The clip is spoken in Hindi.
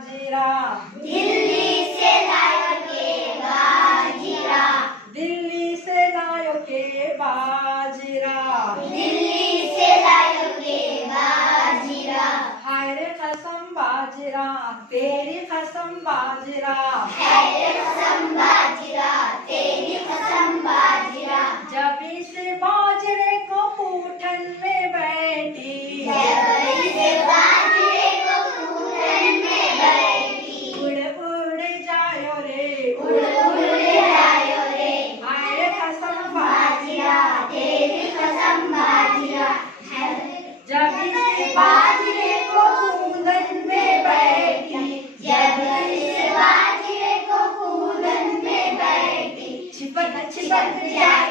बाजरा, दिल्ली से लायो के बाजरा, दिल्ली से लायो के बाजरा, दिल्ली से लायो के बाजरा। हाय रे कसम बाजरा, तेरी कसम बाजरा, है रे कसम बाजरा, तेरी कसम बाजरा। जब इस बाजरे को पूठन में बैठी, जब इस बाजरे को पूरन में बैठी, उड़ उड़ जायो रे, उड़ उड़ जायो रे। हाय रे कसम बाजरा, तेरी कसम बाजरा। है जब इस बाजरे को पूंदन में बैठी, जब इस बाजरे को पूरन में बैठी, छिपक छिपक जाए